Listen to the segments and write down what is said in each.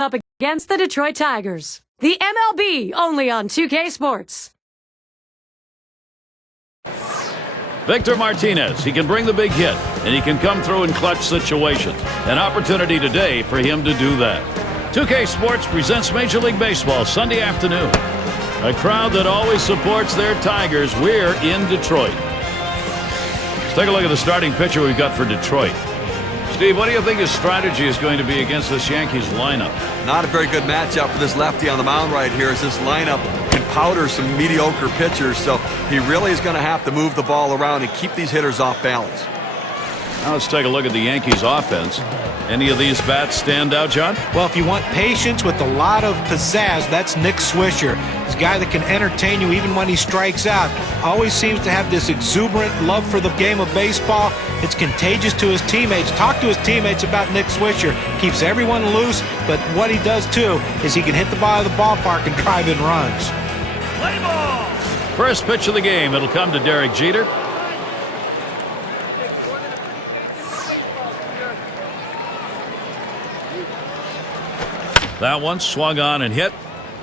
up against the Detroit Tigers. The MLB, only on 2K Sports. Victor Martinez, he can bring the big hit, and he can come through in clutch situations. An opportunity today for him to do that. 2K Sports presents Major League Baseball Sunday afternoon. A crowd that always supports their Tigers. We're in Detroit. Let's take a look at the starting pitcher we've got for Detroit. Steve, what do you think his strategy is going to be against this Yankees lineup? Not a very good matchup for this lefty on the mound right here, as this lineup can powder some mediocre pitchers, so he really is going to have to move the ball around and keep these hitters off balance. Now let's take a look at the Yankees offense. Any of these bats stand out, John? Well, if you want patience with a lot of pizzazz, that's Nick Swisher. He's a guy that can entertain you even when he strikes out. Always seems to have this exuberant love for the game of baseball. It's contagious to his teammates. Talk to his teammates about Nick Swisher. Keeps everyone loose, but what he does too is he can hit the ball out of the ballpark and drive in runs. Play ball! First pitch of the game. It'll come to Derek Jeter. That one swung on and hit.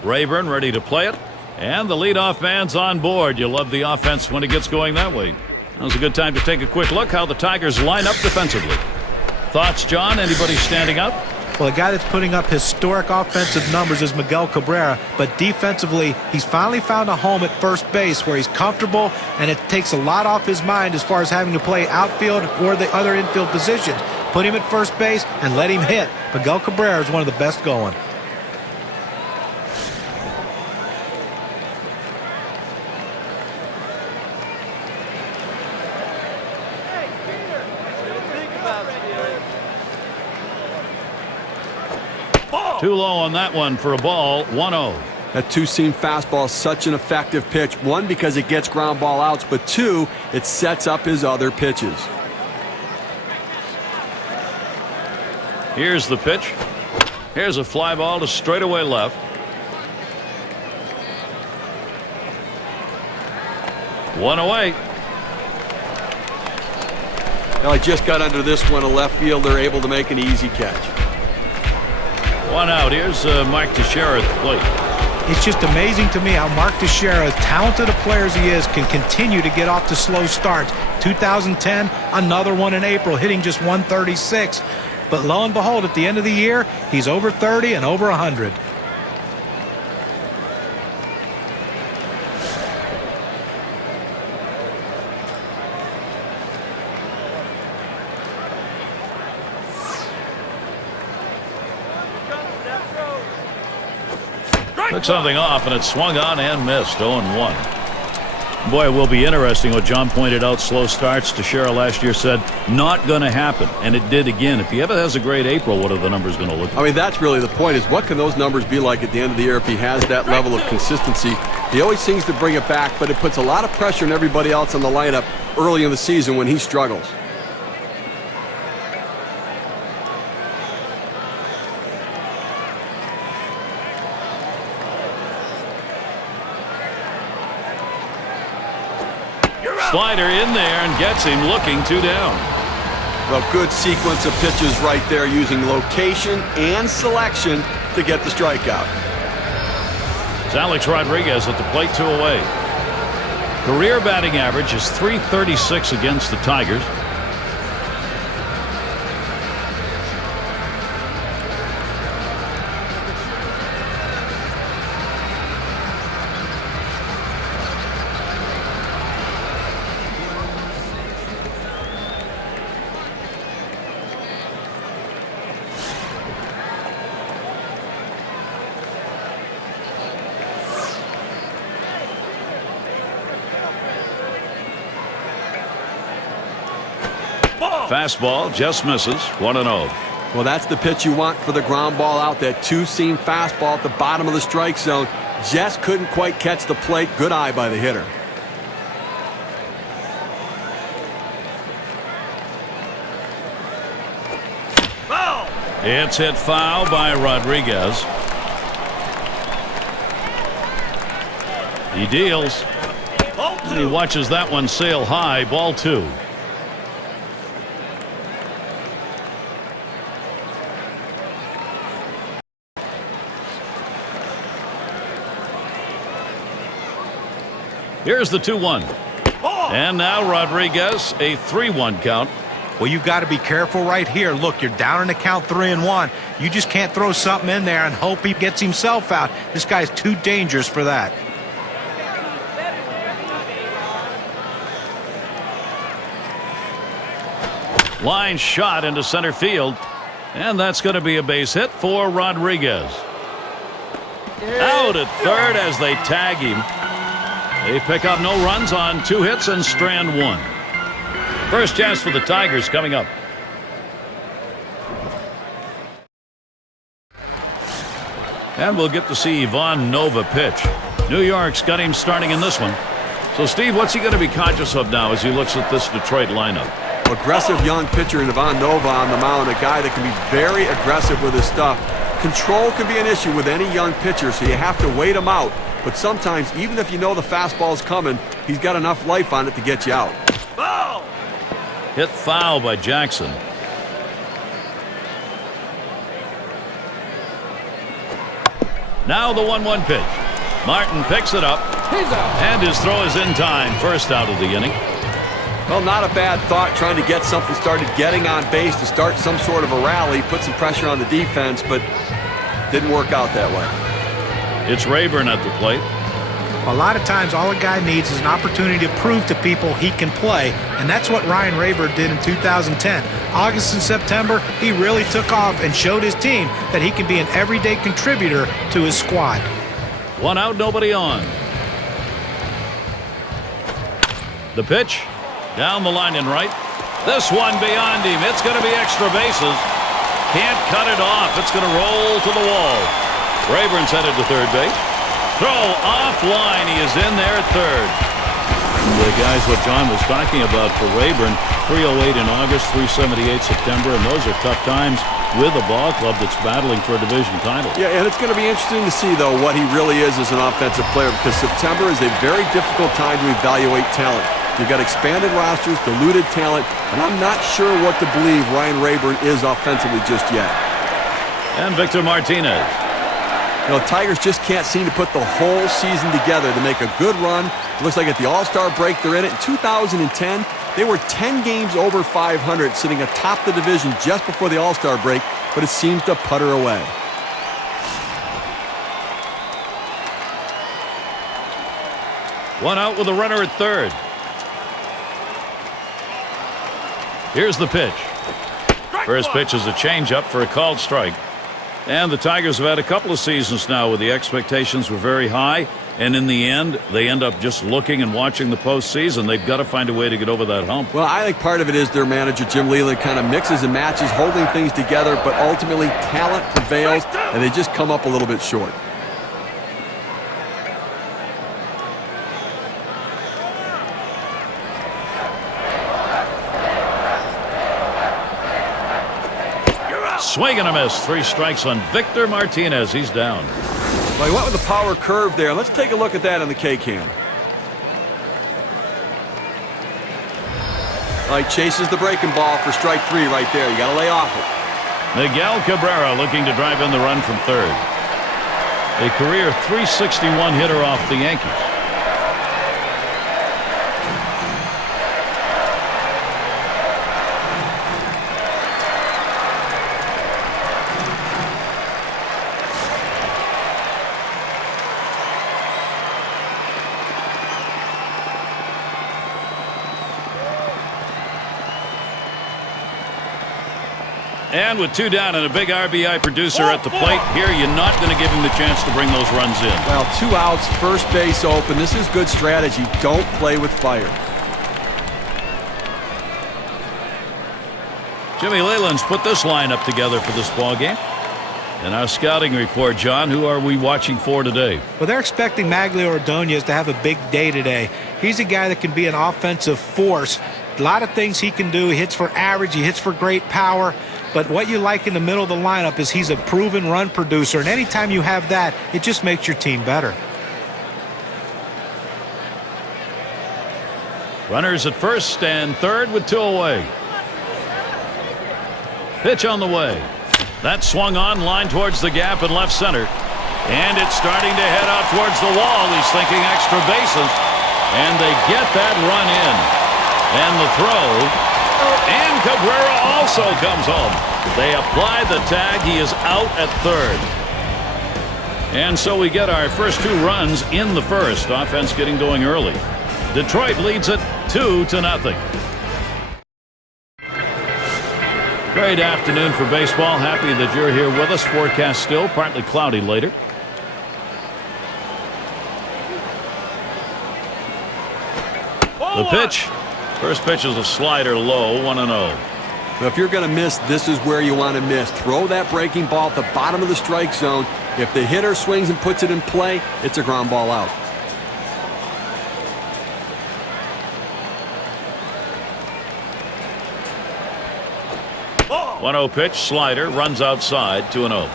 Rayburn ready to play it. And the leadoff man's on board. You love the offense when it gets going that way. Now's a good time to take a quick look how the Tigers line up defensively. Thoughts, John? Anybody standing out? Well, the guy that's putting up historic offensive numbers is Miguel Cabrera, but defensively, he's finally found a home at first base where he's comfortable, and it takes a lot off his mind as far as having to play outfield or the other infield positions. Put him at first base and let him hit. Miguel Cabrera is one of the best going. Too low on that one for a ball. 1-0. That two-seam fastball is such an effective pitch. One, because it gets ground ball outs, but two, it sets up his other pitches. Here's the pitch. Here's a fly ball to straightaway left. One away. Well, I just got under this one, a left fielder able to make an easy catch. One out. Here's Mike Teixeira at the plate. It's just amazing to me how Mark Teixeira, as talented a player as he is, can continue to get off to slow starts. 2010, another one in April, hitting just 136. But lo and behold, at the end of the year, he's over 30 and over 100. Took something off, and it swung on and missed. 0-1. Boy, it will be interesting what John pointed out. Slow starts. Teixeira last year said not going to happen, and it did again. If he ever has a great April, what are the numbers going to look like? I mean, that's really the point, is what can those numbers be like at the end of the year if he has that level of consistency? He always seems to bring it back, but it puts a lot of pressure on everybody else in the lineup early in the season when he struggles. Slider in there and gets him looking 2 down. Well, good sequence of pitches right there, using location and selection to get the strikeout. It's Alex Rodriguez at the plate, 2 away. Career batting average is .336 against the Tigers. Fastball just misses. 1-0. Well, that's the pitch you want for the ground ball out. That two-seam fastball at the bottom of the strike zone. Just couldn't quite catch the plate. Good eye by the hitter. Foul. It's hit foul by Rodriguez. He deals. And he watches that one sail high. Ball 2. Here's the 2-1. And now Rodriguez, a 3-1 count. Well, you've got to be careful right here. Look, you're down in the count 3-1. You just can't throw something in there and hope he gets himself out. This guy's too dangerous for that. Line shot into center field. And that's going to be a base hit for Rodriguez. Out at third as they tag him. They pick up no runs on 2 hits and strand 1. First chance for the Tigers coming up. And we'll get to see Ivan Nova pitch. New York's got him starting in this one. So, Steve, what's he going to be conscious of now as he looks at this Detroit lineup? Aggressive young pitcher in Ivan Nova on the mound, a guy that can be very aggressive with his stuff. Control can be an issue with any young pitcher, so you have to wait him out. But sometimes, even if you know the fastball's coming, he's got enough life on it to get you out. Foul! Hit foul by Jackson. Now the 1-1 pitch. Martin picks it up, and his throw is in time. First out of the inning. Well, not a bad thought, trying to get something started, getting on base to start some sort of a rally, put some pressure on the defense, but didn't work out that way. It's Rayburn at the plate. A lot of times all a guy needs is an opportunity to prove to people he can play, and that's what Ryan Rayburn did in 2010. August and September, he really took off and showed his team that he can be an everyday contributor to his squad. 1 out, nobody on. The pitch. Down the line and right. This one beyond him. It's going to be extra bases. Can't cut it off. It's going to roll to the wall. Rayburn's headed to third base. Throw offline. He is in there at third. The guys, what John was talking about for Rayburn, 308 in August, 378 September, and those are tough times with a ball club that's battling for a division title. Yeah, and it's going to be interesting to see, though, what he really is as an offensive player, because September is a very difficult time to evaluate talent. You've got expanded rosters, diluted talent, and I'm not sure what to believe Ryan Rayburn is offensively just yet. And Victor Martinez. You know, Tigers just can't seem to put the whole season together to make a good run. It looks like at the All-Star break they're in it. In 2010, they were 10 games over 500, sitting atop the division just before the All-Star break, but it seems to putter away. One out with a runner at third. Here's the pitch. First pitch is a changeup for a called strike. And the Tigers have had a couple of seasons now where the expectations were very high, and in the end, they end up just looking and watching the postseason. They've got to find a way to get over that hump. Well, I think part of it is their manager, Jim Leland, kind of mixes and matches, holding things together, but ultimately talent prevails, and they just come up a little bit short. Swing and a miss. 3 strikes on Victor Martinez. He's down. Well, he went with the power curve there. Let's take a look at that on the K-Cam. All right, chases the breaking ball for strike 3 right there. You got to lay off it. Miguel Cabrera looking to drive in the run from third. A career .361 hitter off the Yankees. And with 2 down and a big RBI producer at the plate, here you're not going to give him the chance to bring those runs in. Well, 2 outs, first base open. This is good strategy. Don't play with fire. Jimmy Leyland's put this lineup together for this ball game. And our scouting report, John, who are we watching for today? Well, they're expecting Magglio Ordonez to have a big day today. He's a guy that can be an offensive force. A lot of things he can do. He hits for average. He hits for great power. But what you like in the middle of the lineup is he's a proven run producer. And anytime you have that, it just makes your team better. Runners at first and third with 2 away. Pitch on the way. That swung on, line towards the gap in left center. And it's starting to head out towards the wall. He's thinking extra bases. And they get that run in. And the throw. And Cabrera also comes home. They apply the tag. He is out at third. And so we get our first 2 runs in the first. Offense getting going early. Detroit leads it 2-0. Great afternoon for baseball. Happy that you're here with us. Forecast still partly cloudy later. The pitch. First pitch is a slider low, 1-0. If you're going to miss, this is where you want to miss. Throw that breaking ball at the bottom of the strike zone. If the hitter swings and puts it in play, it's a ground ball out. Oh. 1-0 pitch, slider, runs outside, 2-0.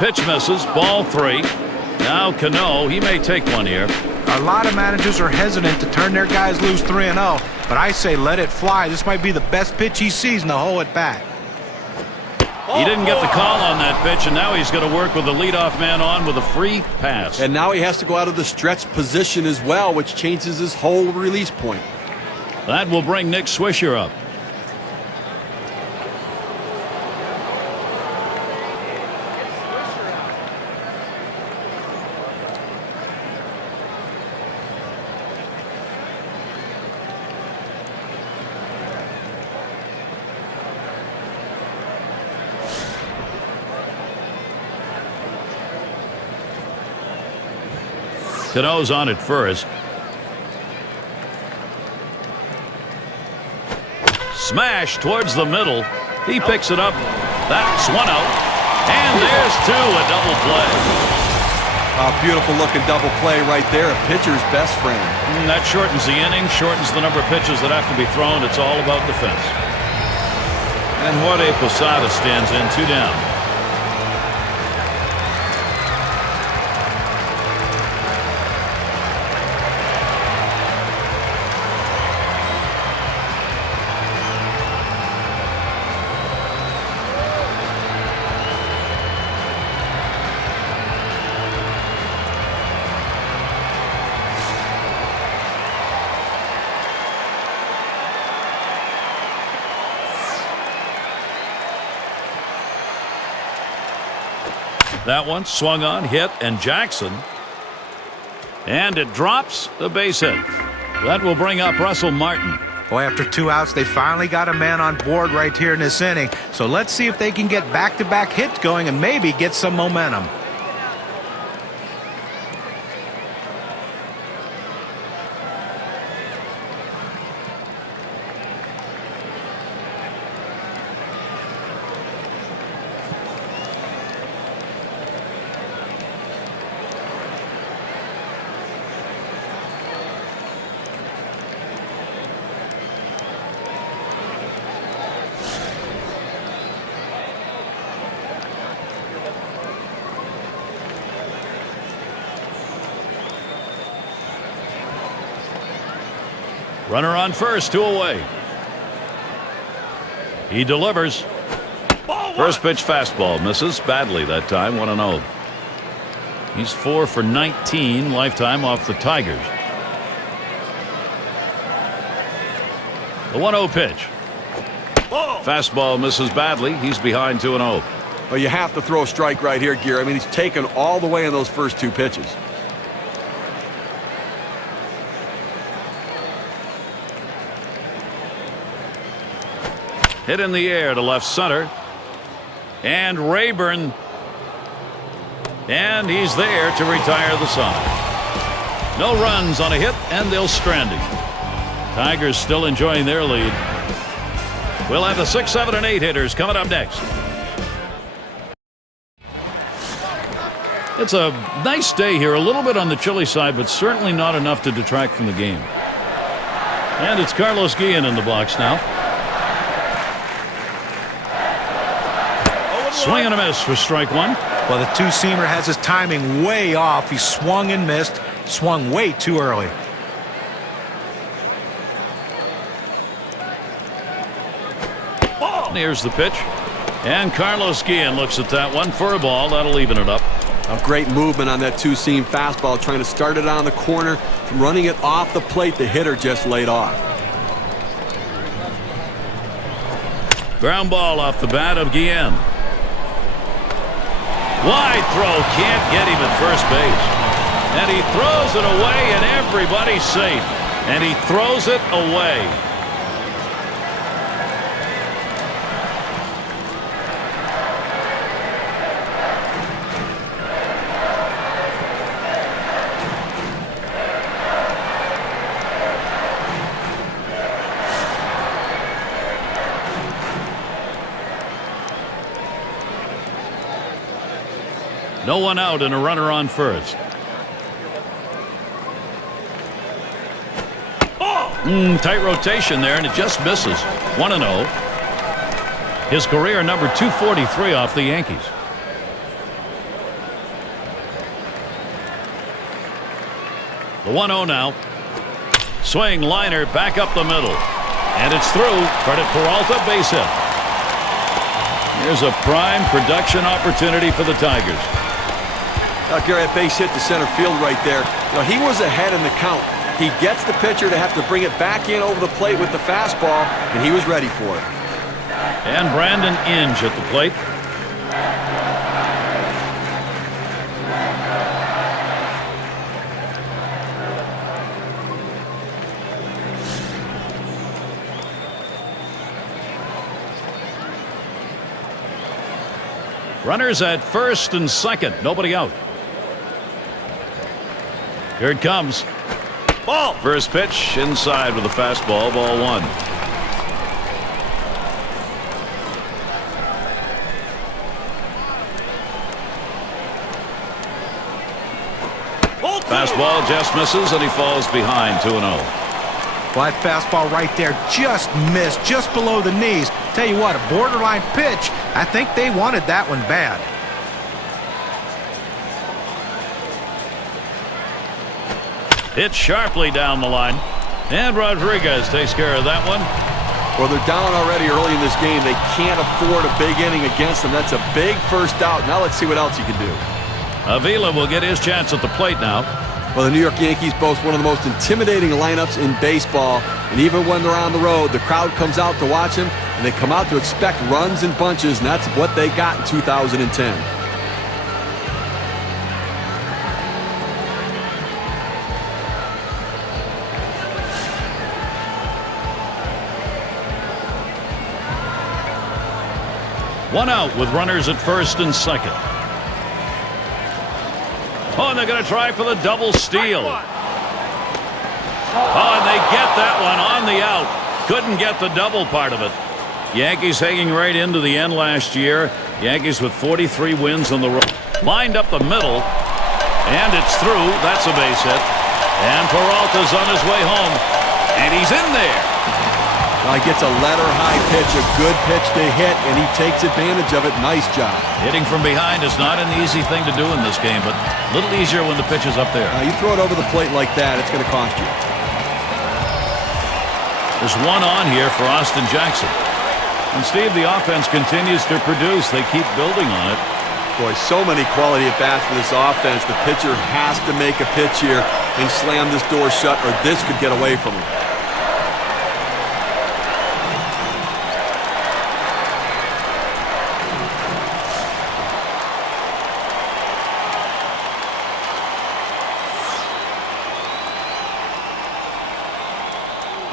Pitch misses, ball 3. Now Cano, he may take one here. A lot of managers are hesitant to turn their guys loose 3-0, but I say let it fly. This might be the best pitch he sees in the whole at bat. He didn't get the call on that pitch, and now he's going to work with the leadoff man on with a free pass. And now he has to go out of the stretch position as well, which changes his whole release point. That will bring Nick Swisher up. Cano's on at first. Smash towards the middle. He picks it up. That's 1 out. And there's 2, a double play. A beautiful looking double play right there. A pitcher's best friend. That shortens the inning, shortens the number of pitches that have to be thrown. It's all about defense. And Jorge Posada stands in, 2 down. That one swung on, hit, and Jackson. And it drops, the base hit. That will bring up Russell Martin. Boy, after 2 outs, they finally got a man on board right here in this inning. So let's see if they can get back-to-back hits going and maybe get some momentum. Runner on first, 2 away. He delivers. First pitch fastball misses badly that time, 1-0. He's 4 for 19 lifetime off the Tigers. The 1-0 pitch. Fastball misses badly. He's behind 2-0. Well, you have to throw a strike right here, Gear. I mean, he's taken all the way in those first 2 pitches. Hit in the air to left center. And Rayburn. And he's there to retire the side. No runs on a hit, and they'll strand him. Tigers still enjoying their lead. We'll have the 6, 7, and 8 hitters coming up next. It's a nice day here, a little bit on the chilly side, but certainly not enough to detract from the game. And it's Carlos Guillen in the box now. Swing and a miss for strike 1. Well, the 2-seamer has his timing way off. He swung and missed, swung way too early. And here's the pitch. And Carlos Guillen looks at that one for a ball. That'll even it up. A great movement on that two-seam fastball, trying to start it on the corner. From running it off the plate, the hitter just laid off. Ground ball off the bat of Guillen. Wide throw, can't get him at first base. And he throws it away, and everybody's safe. And he throws it away. No one out and a runner on first. Tight rotation there, and it just misses. 1-0. His career number 243 off the Yankees. The 1-0 now. Swing liner back up the middle. And it's through. Credit Peralta, base hit. Here's a prime production opportunity for the Tigers. Gary, that base hit to center field right there. He was ahead in the count. He gets the pitcher to have to bring it back in over the plate with the fastball, and he was ready for it. And Brandon Inge at the plate. Runners at first and second. Nobody out. Here it comes. Ball. First pitch inside with a fastball. Ball one. Fastball just misses, and he falls behind 2-0. Well, that fastball right there just missed, just below the knees. Tell you what, a borderline pitch. I think they wanted that one bad. Hit sharply down the line. And Rodriguez takes care of that one. Well, they're down already early in this game. They can't afford a big inning against them. That's a big first out. Now let's see what else he can do. Avila will get his chance at the plate now. Well, the New York Yankees boast one of the most intimidating lineups in baseball. And even when they're on the road, the crowd comes out to watch them, and they come out to expect runs and bunches, and that's what they got in 2010. One out with runners at first and second. Oh, and they're going to try for the double steal. Oh, and they get that one on the out. Couldn't get the double part of it. Yankees hanging right into the end last year. Yankees with 43 wins on the road. Lined up the middle. And it's through. That's a base hit. And Peralta's on his way home. And he's in there. He gets a letter high pitch, a good pitch to hit, and he takes advantage of it. Nice job. Hitting from behind is not an easy thing to do in this game, but a little easier when the pitch is up there. You throw it over the plate like that, it's going to cost you. There's one on here for Austin Jackson. And Steve, the offense continues to produce. They keep building on it. Boy, so many quality at-bats for this offense. The pitcher has to make a pitch here and slam this door shut, or this could get away from him.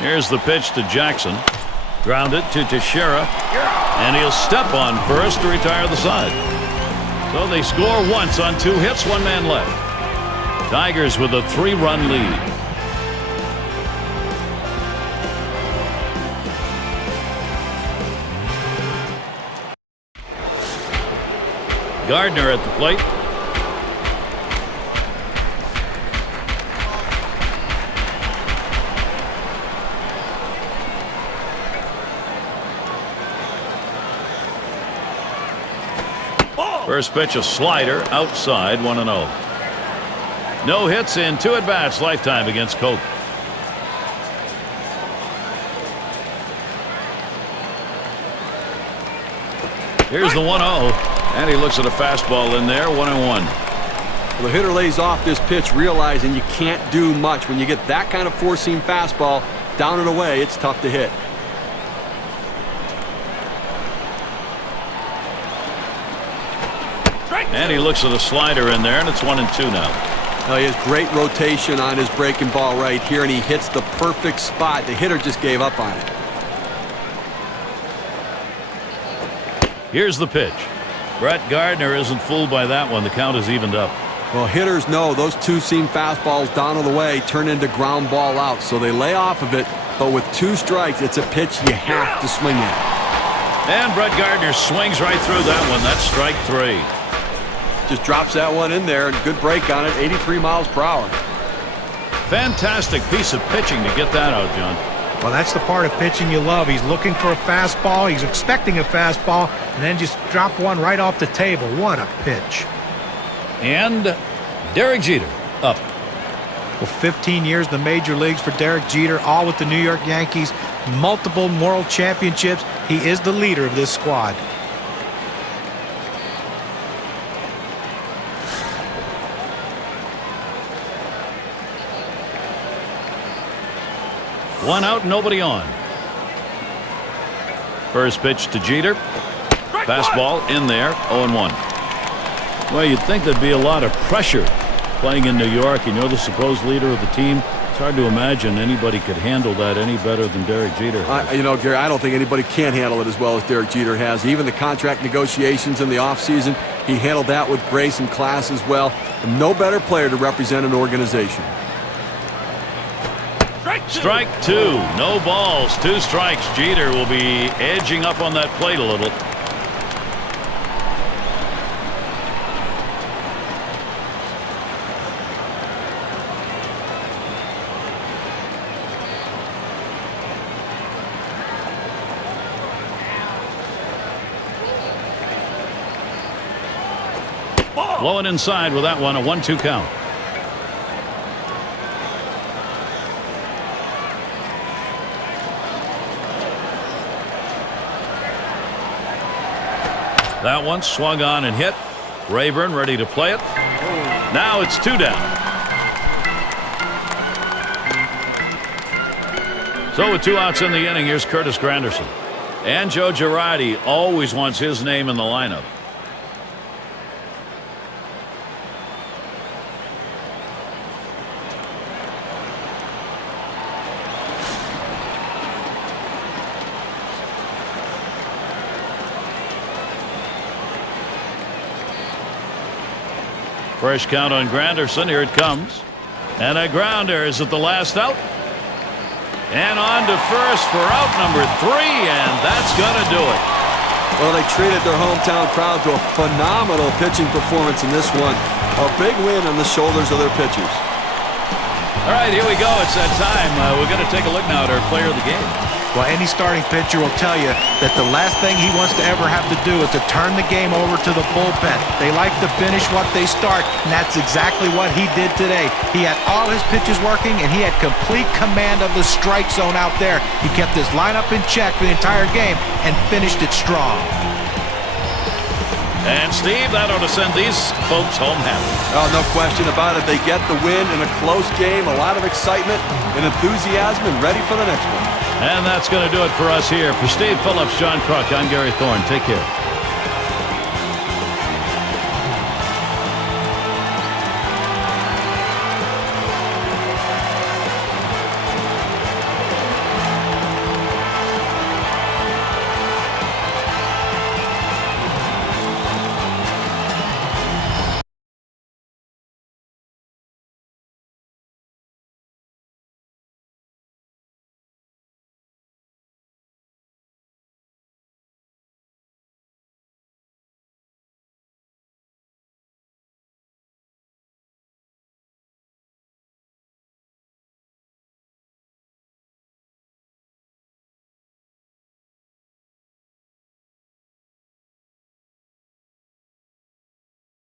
Here's the pitch to Jackson. Grounded to Teixeira. And he'll step on first to retire the side. So they score once on 2 hits, 1 man left. Tigers with a 3-run lead. Gardner at the plate. First pitch, a slider outside, 1-0. No hits in 2 at-bats lifetime against Coke. Here's the 1-0, and he looks at a fastball in there, 1-1. Well, the hitter lays off this pitch, realizing you can't do much. When you get that kind of four-seam fastball down and away, it's tough to hit. And he looks at a slider in there, and it's 1-2 now. Now he has great rotation on his breaking ball right here, and he hits the perfect spot. The hitter just gave up on it. Here's the pitch. Brett Gardner isn't fooled by that one. The count is evened up. Well, hitters know those two-seam fastballs down and away turn into ground ball outs, so they lay off of it. But with 2 strikes, it's a pitch you have to swing at. And Brett Gardner swings right through that one. That's strike 3. Just drops that one in there, and good break on it, 83 miles per hour. Fantastic piece of pitching to get that out, John. Well, that's the part of pitching you love. He's looking for a fastball. He's expecting a fastball, and then just drop one right off the table. What a pitch. And Derek Jeter up. Well, 15 years in the major leagues for Derek Jeter, all with the New York Yankees, multiple world championships. He is the leader of this squad. One out, nobody on. First pitch to Jeter. Fastball in there, 0-1. Well, you'd think there'd be a lot of pressure playing in New York, and you're the supposed leader of the team. It's hard to imagine anybody could handle that any better than Derek Jeter has. You know, Gary, I don't think anybody can handle it as well as Derek Jeter has. Even the contract negotiations in the offseason, he handled that with grace and class as well. No better player to represent an organization. Strike 2. No balls. 2 strikes. Jeter will be edging up on that plate a little. Blowing inside with that one, a 1-2 count. That one swung on and hit. Rayburn ready to play it. Now it's 2 down. So with 2 outs in the inning, here's Curtis Granderson. And Joe Girardi always wants his name in the lineup. Fresh count on Granderson. Here it comes. And a grounder. Is it the last out? And on to first for out number 3, and that's going to do it. Well, they treated their hometown crowd to a phenomenal pitching performance in this one. A big win on the shoulders of their pitchers. All right, here we go. It's that time. We're going to take a look now at our player of the game. Well, any starting pitcher will tell you that the last thing he wants to ever have to do is to turn the game over to the bullpen. They like to finish what they start, and that's exactly what he did today. He had all his pitches working, and he had complete command of the strike zone out there. He kept his lineup in check for the entire game and finished it strong. And, Steve, that ought to send these folks home happy. Oh, no question about it. They get the win in a close game, a lot of excitement and enthusiasm, and ready for the next one. And that's going to do it for us here. For Steve Phillips, John Kruk, I'm Gary Thorne. Take care.